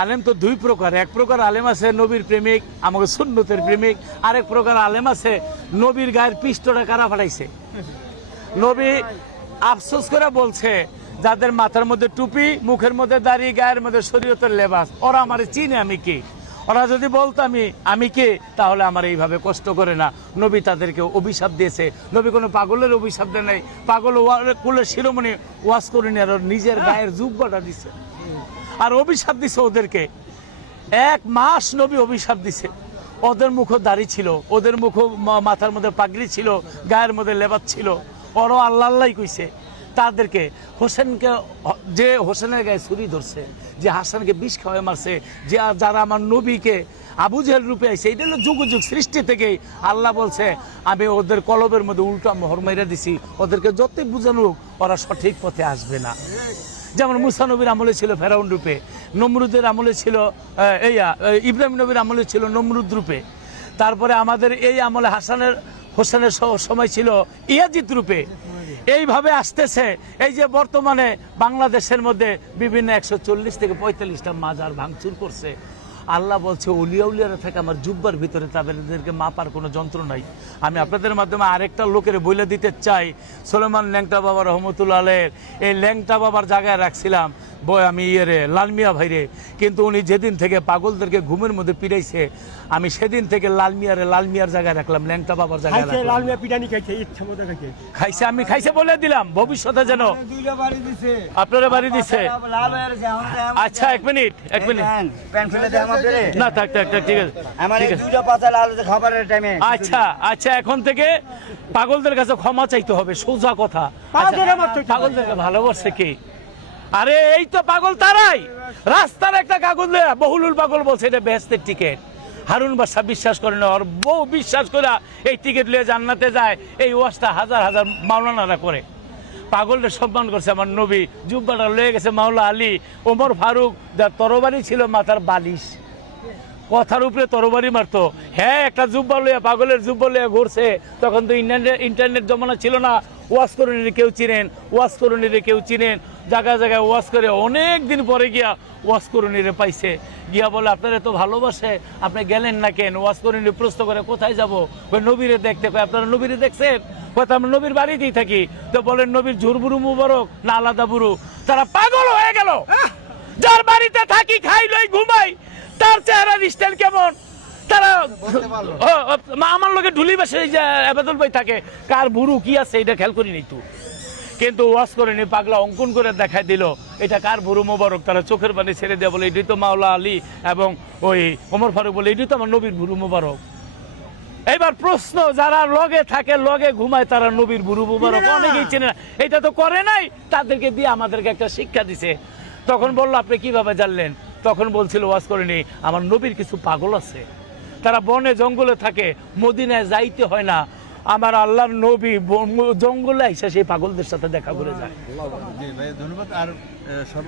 আলেম তো দুই প্রকার, এক প্রকার আলেম আছে নবীর প্রেমিক, আমাকে সুন্নতের প্রেমিক, আরেক প্রকার আলেম আছে নবীর গায়ের পিষ্টটা কারা ফাটাইছে। নবী আফসোস করে বলছে, যাদের মাথার মধ্যে টুপি, মুখের মধ্যে দাড়ি, গায়ের মধ্যে শরীয়তের লেবাস, ওরা আমার চিনে আমি কি। ওরা যদি বলতো আমি কে, তাহলে আমার এইভাবে কষ্ট করে না। নবী তাদেরকে অভিশাপ দিয়েছে। নবী কোনো পাগলের অভিশাপ দেয় নাই, পাগল কুলের শিরোমণি ওয়াজ করে নিয়ে নিজের গায়ের জুব্বাটা দিছে আর অভিশাপ দিছে ওদেরকে। 1 মাস নবী অভিশাপ দিছে। ওদের মুখও দাড়ি ছিল, ওদের মুখও মাথার মধ্যে পাগড়ি ছিল, গায়ের মধ্যে লেবাস ছিল, ওরও আল্লাহ আল্লাহ কইছে তাদেরকে। হোসেনকে, যে হোসেনের গায়ে ছুরি ধরছে, যে হাসানকে বিষ খাওয়ায় মারছে, যে যারা আমার নবীকে আবু জেহেল রূপে আইছে, এটা হলো যুগ যুগ সৃষ্টি থেকেই আল্লাহ বলছে আমি ওদের কলবের মধ্যে উল্টা মোহর মাইরা দিছি, ওদেরকে যতই বুঝানো ওরা সঠিক পথে আসবে না। যেমন মুসা নবীর আমলে ছিল ফেরাউন রূপে, নমরুদের আমলে ছিল ইব্রাহিম নবীর আমলে ছিল নমরুদ রূপে, তারপরে আমাদের এই আমলে হোসেনের সময় ছিল ইয়াজিদ রূপে। এইভাবে আসতেছে। এই যে বর্তমানে বাংলাদেশের মধ্যে বিভিন্ন 140 থেকে 45টা মাজার ভাঙচুর করছে। আল্লাহ বলছে উলিয়ারা থেকে আমার জুব্বার ভিতরে তাদেরকে মাপার কোনো যন্ত্র নাই। আমি আপনাদের মাধ্যমে আরেকটা লোকের বলে দিতে চাই, সুলেমান ল্যাংটা বাবা রহমতুল্লাহ আলাইহির এই ল্যাংটা বাবার জায়গায় রাখছিলাম আমি লালমিয়া ভাইরে, কিন্তু উনি যেদিন থেকে পাগলদেরকে ঘুমের মধ্যে পিড়াইছে, আমি সেদিন থেকে লালমিয়ার জায়গায় রাখলাম, ল্যাংটা বাবার জায়গায় খাইছে। আমি খাইছে বলে দিলাম, ভবিষ্যতে যেন আপনারা বাড়ি দিছে। আচ্ছা এক মিনিট না থাক ঠিক আছে। আচ্ছা আচ্ছা, এখন থেকে পাগলদের কাছে ক্ষমা চাইতে হবে, সোজা কথা। পাগলদেরকে ভালোবাসে কে? আরে এই তো পাগল তারাই। রাস্তার একটা কাগজ বহুলুল পাগল বলছে এটা বেহেশতের টিকিট। হারুন বাদশা বিশ্বাস করে না, ওর বউ বিশ্বাস করে এই টিকিট লিয়ে জান্নাতে যায়। এই ওয়াজটা হাজার হাজার মাওলানারা করে। পাগলদের সম্মান করছে আমার নবী। জুব্বাটা লয়ে গেছে মাওলা আলী। ওমর ফারুক যার তরবারি ছিল মাথার বালিশ, কথার উপরে তরবারি মারতো। হ্যাঁ, একটা জুব্বা লইয়া, পাগলের জুব্বা লইয়া ঘুরছে। তখন তো ইন্টারনেট জমানা ছিল না। ওয়াজ করুনিরে কেউ চিনেন, ওয়াজ করুনিরে কেউ চিনেন, জায়গায় জায়গায় ওয়াজ করে। অনেক দিন পরে গিয়া ওয়াজ করুনিরে পাইছে, গিয়া বলে আপনারা তো ভালোবাসে, আপনি গেলেন না কেন? ওয়াজ করুনি প্রশ্ন করে কোথায় যাবো? ওই নবীরে দেখতে। আপনারা নবীরে দেখছেন? হয়তো আমরা নবীর বাড়িতেই থাকি। তো বলেন নবীর ঝুরবুরু মুবারক না আলাদা বুরু? তারা পাগল হয়ে গেল। যার বাড়িতে থাকি, খাই লই, ঘুমাই, তার চেহারার স্টাইল কেমন? তারা আমার লোকে ঢুলি বাসে আবাদুল ভাই থাকে, কার বুড়ু কি আছে এটা খেয়াল করি নাই তো। কিন্তু ওয়াজ করেনি, পাগলা অঙ্কন করে দেখায় দিল এটা কার বুড়ু মোবারক। তারা চোখের পানি ছেড়ে দেয়, বলে এটাই তো মাওলা আলী এবং ওই ওমর ফারুক, বলে এটাই তো আমার নবীর বুড়ু মোবারক। এবার প্রশ্ন, যারা লগে থাকে, লগে ঘুমায়, তারা নবীর বুড়ু মোবারক অনেকেই চেনে না। এটা তো করে নাই, তাদেরকে দিয়ে আমাদেরকে একটা শিক্ষা দিছে। তখন বললো আপনি কিভাবে জানলেন? তখন বলছিল ওয়াজ করেনি আমার নবীর কিছু পাগল আছে, তারা বনে জঙ্গলে থাকে, মদিনায় যাইতে হয় না। আমার আল্লাহর নবী জঙ্গলে এসে সেই পাগলদের সাথে দেখা করে যায়। ধন্যবাদ। আর